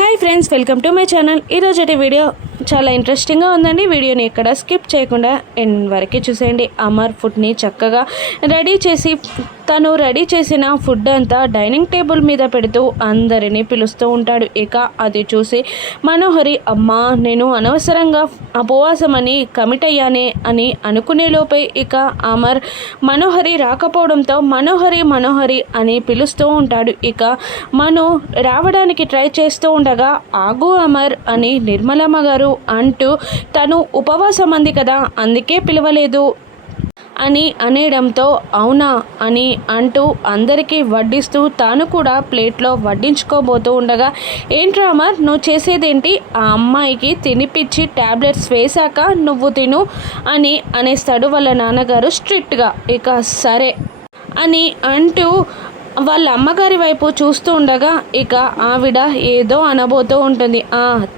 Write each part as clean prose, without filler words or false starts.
Hi friends, welcome to my channel. ఈరోజు video చాలా ఇంట్రెస్టింగ్గా ఉందండి. వీడియోని ఎక్కడ స్కిప్ చేయకుండా ఎండ్ వరకు చూసేయండి. అమర్ ఫుడ్ని చక్కగా రెడీ చేసి తను రెడీ చేసిన ఫుడ్ అంతా డైనింగ్ టేబుల్ మీద పెడుతూ అందరినీ పిలుస్తూ ఉంటాడు. ఇక అది చూసి మనోహరి, అమ్మా నేను అనవసరంగా ఉపవాసమని కమిట్ అయ్యానే అని అనుకునేలోపే ఇక అమర్ మనోహరి రాకపోవడంతో మనోహరి అని పిలుస్తూ ఉంటాడు. ఇక మను రావడానికి ట్రై చేస్తూ ఉండగా ఆగు అమర్ అని నిర్మలమ్మ గారు అంటూ తను ఉపవాసం అంది కదా అందుకే పిలవలేదు అని అనేయడంతో అవునా అని అంటూ అందరికీ వడ్డిస్తూ తాను కూడా ప్లేట్లో వడ్డించుకోబోతూ ఉండగా ఏంట్రా అమర్ నువ్వు చేసేదేంటి, ఆ అమ్మాయికి తినిపించి ట్యాబ్లెట్స్ వేశాక నువ్వు తిను అని అనేస్తాడు వాళ్ళ నాన్నగారు స్ట్రిక్ట్గా. ఇక సరే అని అంటూ వాళ్ళ అమ్మగారి వైపు చూస్తూ ఉండగా ఇక ఆవిడ ఏదో అనబోతూ ఉంటుంది.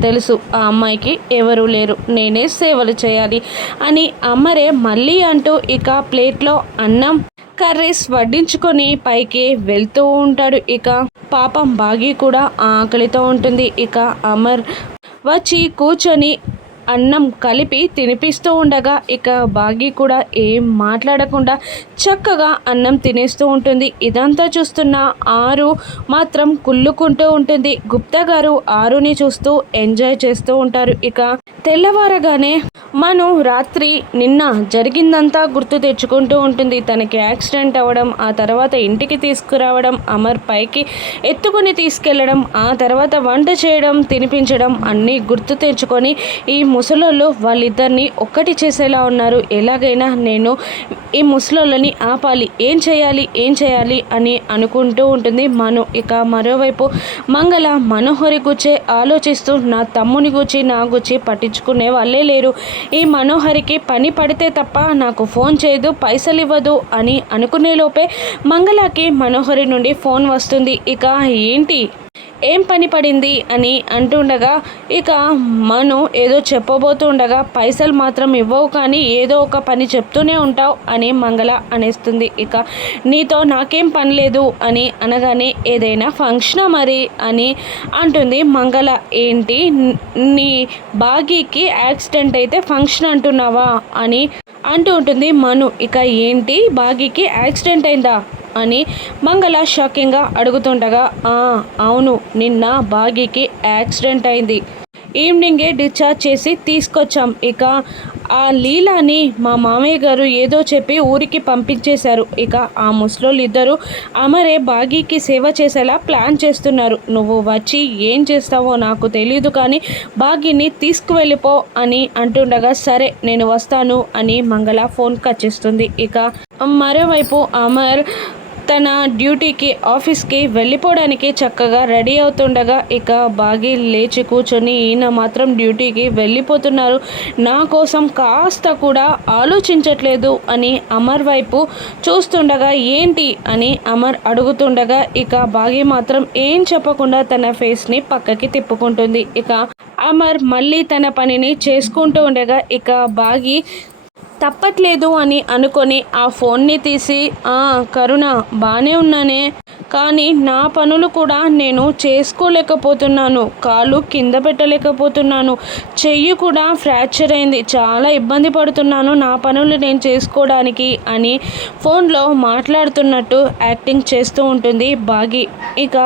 తెలుసు ఆ అమ్మాయికి ఎవరూ లేరు, నేనే సేవలు చేయాలి అని అమ్మరే మళ్ళీ అంటూ ఇక ప్లేట్లో అన్నం కర్రీస్ వడ్డించుకొని పైకి వెళ్తూ ఉంటాడు. ఇక పాపం బాగి కూడా ఆకలితో ఉంటుంది. ఇక అమర్ వచ్చి కూర్చొని అన్నం కలిపి తినిపిస్తూ ఉండగా ఇక బాగి కూడా ఏం మాట్లాడకుండా చక్కగా అన్నం తినేస్తూ ఉంటుంది. ఇదంతా చూస్తున్న ఆరు మాత్రం కుళ్ళుకుంటూ ఉంటుంది. గుప్తా గారు ఆరుని చూస్తూ ఎంజాయ్ చేస్తూ ఉంటారు. ఇక తెల్లవారగానే మను రాత్రి నిన్న జరిగిందంతా గుర్తు తెచ్చుకుంటూ ఉంటుంది. తనకి యాక్సిడెంట్ అవ్వడం, ఆ తర్వాత ఇంటికి తీసుకురావడం, అమర్ పైకి ఎత్తుకొని తీసుకెళ్లడం, ఆ తర్వాత వంట చేయడం, తినిపించడం అన్నీ గుర్తు తెచ్చుకొని ఈ ముసలోళ్ళు వాళ్ళిద్దరిని ఒక్కటి చేసేలా ఉన్నారు. ఎలాగైనా నేను ఈ ముసలోళ్ళని ఆపాలి, ఏం చేయాలి అని అనుకుంటూ ఉంటుంది మను. ఇక మరోవైపు మంగళ మనోహరి గుచ్చే ఆలోచిస్తూ నా తమ్ముని గుచ్చి నా గుచ్చి పట్టించుకునే వాళ్ళే లేరు, ఈ మనోహరికి పని పడితే తప్ప నాకు ఫోన్ చేయదు, పైసలు ఇవ్వదు అని అనుకునేలోపే మంగళకి మనోహరి నుండి ఫోన్ వస్తుంది. ఇక ఏంటి ఏం పని పడింది అని అంటుండగా ఇక మను ఏదో చెప్పబోతుండగా పైసలు మాత్రం ఇవ్వవు కానీ ఏదో ఒక పని చెప్తూనే ఉంటావు అని మంగళ అనేస్తుంది. ఇక నీతో నాకేం పని లేదు అని అనగానే ఏదైనా ఫంక్షనా మరి అని అంటుంది మంగళ. ఏంటి నీ బాగీకి యాక్సిడెంట్ అయితే ఫంక్షన్ అంటున్నావా అని అంటూ ఉంటుంది మను. ఇక ఏంటి బాగీకి యాక్సిడెంట్ అయిందా అని మంగళ షాకింగ్గా అడుగుతుండగా అవును నిన్న బాగీకి యాక్సిడెంట్ అయింది, ఈవినింగే డిశ్చార్జ్ చేసి తీసుకొచ్చాం. ఇక ఆ లీలాని మా మామయ్య గారు ఏదో చెప్పి ఊరికి పంపించేశారు. ఇక ఆ ముసలోళ్ళు ఇద్దరు అమరే బాగీకి సేవ చేసేలా ప్లాన్ చేస్తున్నారు. నువ్వు వచ్చి ఏం చేస్తావో నాకు తెలీదు కానీ బాగీని తీసుకువెళ్ళిపో అని అంటుండగా సరే నేను వస్తాను అని మంగళ ఫోన్ కట్ చేస్తుంది. ఇక మరోవైపు అమర్ తన డ్యూటీకి ఆఫీస్కి వెళ్ళిపోవడానికి చక్కగా రెడీ అవుతుండగా ఇక బాగి లేచి కూర్చొని ఈయన మాత్రం డ్యూటీకి వెళ్ళిపోతున్నారు, నా కోసం కాస్త కూడా ఆలోచించట్లేదు అని అమర్ వైపు చూస్తుండగా ఏంటి అని అమర్ అడుగుతుండగా ఇక బాగి మాత్రం ఏం చెప్పకుండా తన ఫేస్ని పక్కకి తిప్పుకుంటుంది. ఇక అమర్ మళ్ళీ తన పనిని చేసుకుంటూ ఉండగా ఇక బాగి తప్పట్లేదు అని అనుకొని ఆ ఫోన్ని తీసి కరుణ బాగానే ఉన్నానే కానీ నా పనులు కూడా నేను చేసుకోలేకపోతున్నాను, కాలు కింద పెట్టలేకపోతున్నాను, చెయ్యి కూడా ఫ్రాక్చర్ అయింది, చాలా ఇబ్బంది పడుతున్నాను నా పనులు నేను చేసుకోవడానికి అని ఫోన్లో మాట్లాడుతున్నట్టు యాక్టింగ్ చేస్తూ ఉంటుంది బాగి. ఇక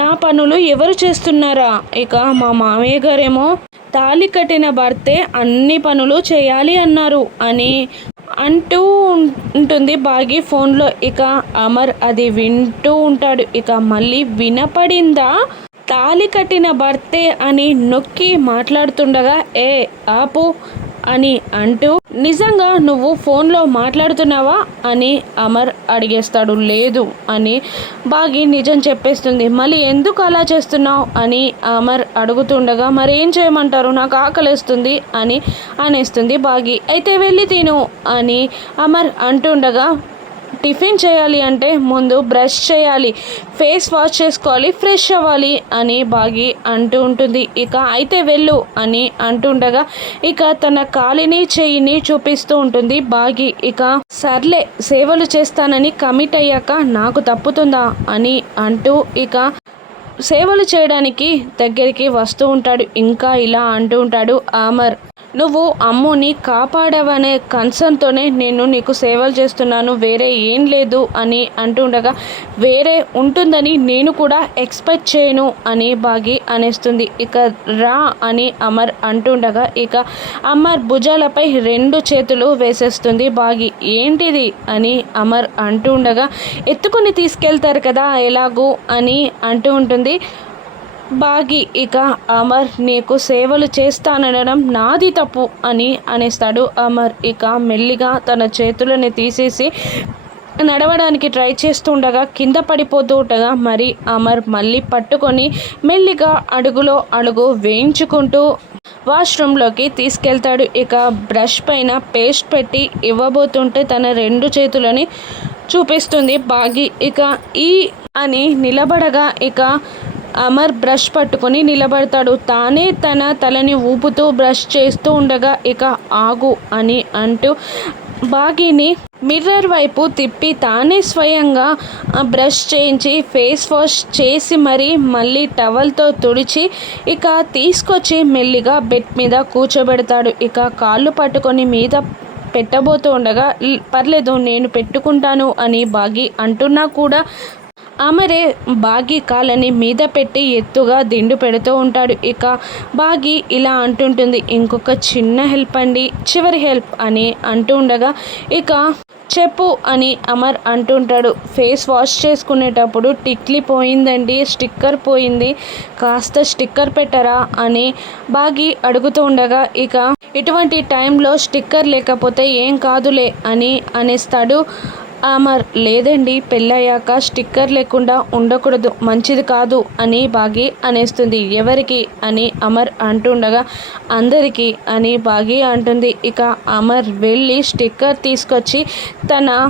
నా పనులు ఎవరు చేస్తున్నారా, ఇక మా మామయ్య గారేమో తాళి కట్టిన భర్తే అన్ని పనులు చేయాలి అన్నారు అని అంటూ ఉంటుంది బాగి ఫోన్లో. ఇక అమర్ అది వింటూ ఉంటాడు. ఇక మళ్ళీ వినపడిందా తాళి కట్టిన భర్తే అని నొక్కి మాట్లాడుతుండగా ఆపు అని అంటూ నిజంగా నువ్వు ఫోన్లో మాట్లాడుతున్నావా అని అమర్ అడిగేస్తాడు. లేదు అని బాగి నిజం చెప్పేస్తుంది. మళ్ళీ ఎందుకు అలా చేస్తున్నావు అని అమర్ అడుగుతుండగా మరేం చేయమంటారు నాకు ఆకలేస్తుంది అని అనేస్తుంది బాగి. అయితే వెళ్ళి తిను అని అమర్ అంటుండగా టిఫిన్ చేయాలి అంటే ముందు బ్రష్ చేయాలి, ఫేస్ వాష్ చేసుకోవాలి, ఫ్రెష్ అవ్వాలి అని బాగి అంటూ ఉంటుంది. ఇక అయితే వెళ్ళు అని అంటుండగా ఇక తన కాలిని చెయ్యిని చూపిస్తూ ఉంటుంది బాగి. ఇక సర్లే సేవలు చేస్తానని కమిట్ అయ్యాక నాకు తప్పుతుందా అని అంటూ ఇక సేవలు చేయడానికి దగ్గరికి వస్తూ ఉంటాడు. ఇంకా ఇలా అంటూ ఉంటాడు, అమర్ నువ్వు అమ్ముని కాపాడవనే కన్సర్న్తోనే నేను నీకు సేవలు చేస్తున్నాను, వేరే ఏం లేదు అని అంటుండగా, వేరే ఉంటుందని నేను కూడా ఎక్స్పెక్ట్ చేయను అని బాగి అనేస్తుంది. ఇక రా అని అమర్ అంటుండగా ఇక అమర్ భుజాలపై 2 చేతులు వేసేస్తుంది బాగి. ఏంటిది అని అమర్ అంటూ ఉండగా, ఎత్తుకుని తీసుకెళ్తారు కదా ఎలాగూ అని అంటూ ఉంటుంది బాగి. ఇక అమర్ నీకు సేవలు చేస్తాననడం నాది తప్పు అని అనేస్తాడు అమర్. ఇక మెల్లిగా తన చేతులని తీసేసి నడవడానికి ట్రై చేస్తుండగా కింద పడిపోతూ ఉండగా మరి అమర్ మళ్ళీ పట్టుకొని మెల్లిగా అడుగులో అడుగు వేయించుకుంటూ వాష్రూమ్లోకి తీసుకెళ్తాడు. ఇక బ్రష్ పైన పేస్ట్ పెట్టి ఇవ్వబోతుంటే తన 2 చేతులని చూపిస్తుంది బాగి. ఇక ఈ అని నిలబడగా ఇక అమర్ బ్రష్ పట్టుకొని నిలబడతాడు. తానే తన తలని ఊపుతూ బ్రష్ చేస్తూ ఉండగా ఇక ఆగు అని అంటూ బాగిని మిర్రర్ వైపు తిప్పి తానే స్వయంగా బ్రష్ చేయించి ఫేస్ వాష్ చేసి మళ్ళీ టవల్తో తుడిచి ఇక తీసుకొచ్చి మెల్లిగా బెడ్ మీద కూర్చోబెడతాడు. ఇక కాళ్ళు పట్టుకొని మీద పెట్టబోతూ ఉండగా పర్లేదు నేను పెట్టుకుంటాను అని బాగి అంటున్నా కూడా అమరే బాగి కాళ్ళని మీద పెట్టి ఎత్తుగా దిండు పెడుతూ ఉంటాడు. ఇక బాగి ఇలా అంటుంటుంది, ఇంకొక చిన్న హెల్ప్ అండి, చివరి హెల్ప్ అని అంటూ ఉండగా ఇక చెప్పు అని అమర్ అంటుంటాడు. ఫేస్ వాష్ చేసుకునేటప్పుడు టిక్లీ పోయిందండి, స్టిక్కర్ పోయింది, కాస్త స్టిక్కర్ పెట్టరా అని బాగి అడుగుతూ ఉండగా ఇక ఇటువంటి టైంలో స్టిక్కర్ లేకపోతే ఏం కాదులే అని అనేస్తాడు అమర్. లేదండి పెళ్ళయ్యాక స్టిక్కర్ లేకుండా ఉండకూడదు, మంచిది కాదు అని బాగి అనేస్తుంది. ఎవరికి అని అమర్ అంటుండగా అందరికీ అని బాగి అంటుంది. ఇక అమర్ వెళ్ళి స్టిక్కర్ తీసుకొచ్చి తన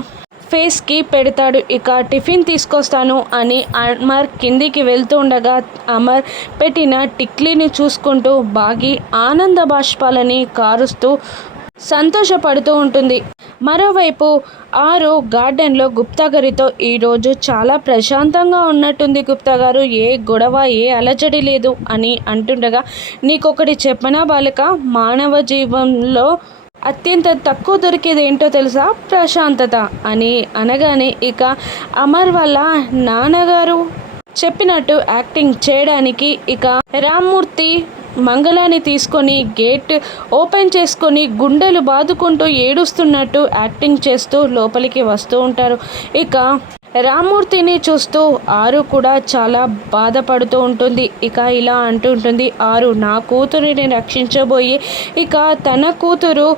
ఫేస్కి పెడతాడు. ఇక టిఫిన్ తీసుకొస్తాను అని అమర్ కిందికి వెళ్తూ ఉండగా అమర్ పెట్టిన టిక్లీని చూసుకుంటూ బాగి ఆనంద బాష్పాలని కారుస్తూ సంతోషపడుతూ ఉంటుంది. మరోవైపు ఆరు గార్డెన్లో గుప్తా గారితో ఈరోజు చాలా ప్రశాంతంగా ఉన్నట్టుంది గుప్తా గారు, ఏ గొడవ ఏ అలజడి లేదు అని అంటుండగా, నీకొకటి చెప్పనా బాలిక, మానవ జీవంలో అత్యంత తక్కువ దొరికేది ఏంటో తెలుసా, ప్రశాంతత అని అనగానే ఇక అమర్ వాళ్ళ నాన్నగారు చెప్పినట్టు యాక్టింగ్ చేయడానికి ఇక రామ్మూర్తి మంగళాన్ని తీసుకొని గేట్ ఓపెన్ చేసుకొని గుండెలు బాదుకుంటూ ఏడుస్తున్నట్టు యాక్టింగ్ చేస్తూ లోపలికి వస్తూ ఉంటారు. ఇక రామ్మూర్తిని చూస్తూ ఆరు కూడా చాలా బాధపడుతూ ఉంటుంది. ఇక ఇలా అంటూ ఉంటుంది, ఆరు నా కూతురిని రక్షించబోయి ఇక తన కూతురు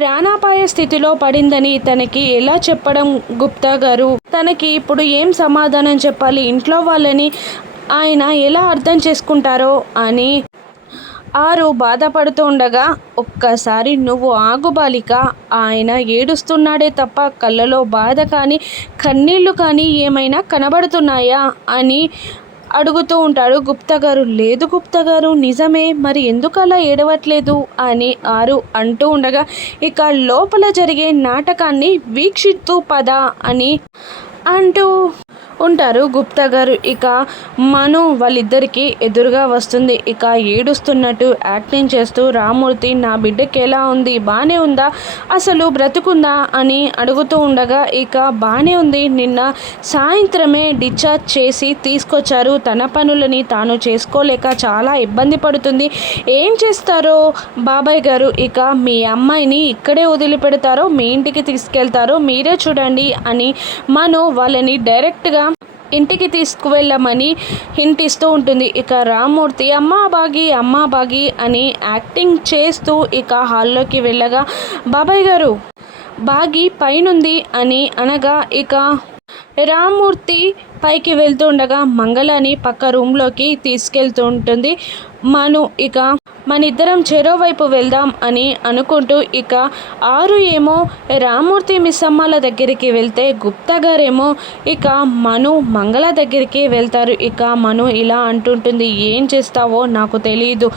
ప్రాణాపాయ స్థితిలో పడిందని తనకి ఎలా చెప్పడం గుప్తా గారు, తనకి ఇప్పుడు ఏం సమాధానం చెప్పాలి, ఇంట్లో వాళ్ళని ఆయన ఎలా అర్థం చేసుకుంటారో అని ఆరు బాధపడుతూ ఉండగా, ఒక్కసారి నువ్వు ఆగు బాలిక, ఆయన ఏడుస్తున్నాడే తప్ప కళ్ళలో బాధ కానీ కన్నీళ్లు కానీ ఏమైనా కనబడుతున్నాయా అని అడుగుతూ ఉంటాడు గుప్తా గారు. లేదు గుప్తా గారు నిజమే, మరి ఎందుకు అలా ఏడవట్లేదు అని ఆరు అంటూ ఉండగా, ఇక లోపల జరిగే నాటకాన్ని వీక్షిస్తూ పద అని అంటూ ఉంటారు గుప్తా గారు. ఇక మను వాళ్ళిద్దరికీ ఎదురుగా వస్తుంది. ఇక ఏడుస్తున్నట్టు యాక్టింగ్ చేస్తూ రామ్మూర్తి నా బిడ్డకి ఎలా ఉంది, బాగానే ఉందా, అసలు బ్రతుకుందా అని అడుగుతూ ఉండగా, ఇక బాగానే ఉంది, నిన్న సాయంత్రమే డిశ్చార్జ్ చేసి తీసుకొచ్చారు, తన పనులని తాను చేసుకోలేక చాలా ఇబ్బంది పడుతుంది, ఏం చేస్తారో బాబాయ్ గారు, ఇక మీ అమ్మాయిని ఇక్కడే వదిలిపెడతారో మీ ఇంటికి తీసుకెళ్తారో మీరే చూడండి అని మను వాళ్ళని డైరెక్ట్గా ఇంటికి తీసుకువెళ్ళమని హింట్ ఇస్తూ ఉంటుంది. ఇక రామ్మూర్తి అమ్మా బాగి అని యాక్టింగ్ చేస్తూ ఇక హాల్లోకి వెళ్ళగా, బాబాయ్ గారు బాగి పైనుంది అని అనగా, ఇక రామ్మూర్తి పైకి వెళ్తూ ఉండగా మంగళని పక్క రూమ్లోకి తీసుకెళ్తూ ఉంటుంది మను. ఇక మనిద్దరం చెరోవైపు వెళ్దాం అని అనుకుంటూ ఇక ఆరు ఏమో రామ్మూర్తి మిస్సమ్మల దగ్గరికి వెళ్తే గుప్తా గారేమో ఇక మను మంగళ దగ్గరికి వెళ్తారు. ఇక మను ఇలా అంటుంటుంది, ఏం చేస్తావో నాకు తెలియదు,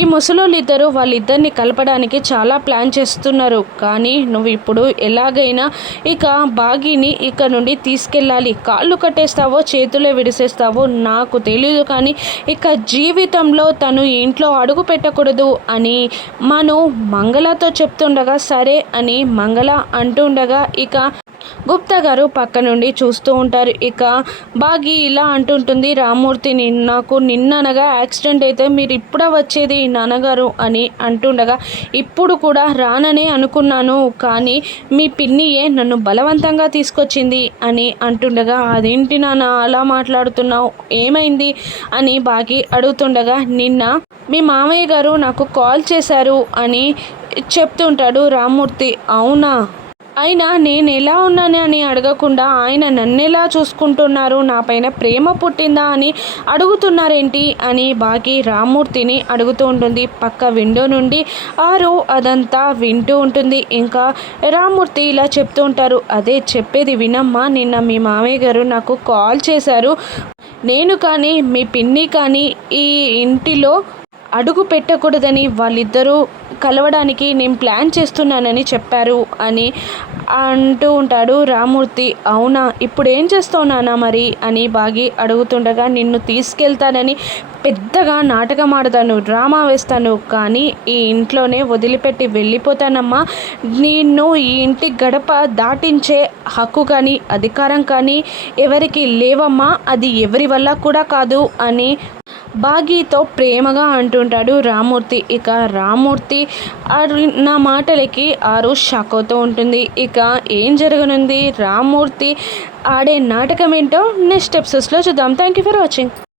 ఈ ముసలోళ్ళిద్దరూ వాళ్ళిద్దరిని కలపడానికి చాలా ప్లాన్ చేస్తున్నారు. కానీ నువ్వు ఇప్పుడు ఎలాగైనా ఇక బాగీని ఇక్కడ నుండి తీసుకెళ్ళాలి. కాళ్ళు కట్టేస్తావో చేతులే విడిసేస్తావో నాకు తెలీదు, కానీ ఇక జీవితంలో తను ఇంట్లో అడుగు పెట్టకూడదు అని మను మంగళతో చెప్తుండగా సరే అని మంగళ అంటుండగా ఇక గుప్తా గారు పక్క నుండి చూస్తూ ఉంటారు. ఇక బాగి ఇలా అంటుంటుంది రామూర్తిని, నాకు నిన్ననగా యాక్సిడెంట్ అయితే మీరు ఇప్పుడే వచ్చేది నాన్నగారు అని అంటుండగా, ఇప్పుడు కూడా రాననే అనుకున్నాను, కానీ మీ పిన్నియే నన్ను బలవంతంగా తీసుకొచ్చింది అని అంటుండగా, అదేంటి నాన్న అలా మాట్లాడుతున్నావు, ఏమైంది అని బాగి అడుగుతుండగా, నిన్న మీ మామయ్య గారు నాకు కాల్ చేశారు అని చెప్తుంటాడు రామూర్తి. అవునా, అయినా నేను ఎలా ఉన్నాను అని అడగకుండా ఆయన నన్నెలా చూసుకుంటున్నారు, నా పైన ప్రేమ పుట్టిందా అని అడుగుతున్నారేంటి అని బాగి రామూర్తిని అడుగుతూ ఉంటుంది. పక్క విండో నుండి ఆరు అదంతా వింటూ ఉంటుంది. ఇంకా రామూర్తి ఇలా చెప్తూ ఉంటారు, అదే చెప్పేది వినమ్మా, నిన్న మీ మామయ్య గారు నాకు కాల్ చేశారు, నేను కానీ మీ పిన్ని కానీ ఈ ఇంటిలో అడుగు పెట్టకూడదని వాళ్ళిద్దరూ కలవడానికి నేను ప్లాన్ చేస్తున్నానని చెప్పారు అని అంటూ ఉంటాడు రామూర్తి. అవునా, ఇప్పుడు ఏం చేస్తావు నాన్న మరి అని బాగి అడుగుతుండగా, నిన్ను తీసుకెళ్తానని పెద్దగా నాటకం ఆడతాను, డ్రామా వేస్తాను, కానీ ఈ ఇంట్లోనే వదిలిపెట్టి వెళ్ళిపోతానమ్మా, నిన్ను ఈ ఇంటి గడప దాటించే హక్కు కానీ అధికారం కానీ ఎవరికి లేవమ్మా, అది ఎవరి వల్ల కూడా కాదు అని బాగీతో ప్రేమగా అంటుంటాడు రామూర్తి. ఇక రామూర్తి నా మాటలకి ఆరు షాక్ అవుతూ ఉంటుంది. ఇక ఏం జరగనుంది, రామూర్తి ఆడే నాటకం ఏంటో నెక్స్ట్ ఎపిసోడ్స్లో చూద్దాం. Thank you for watching.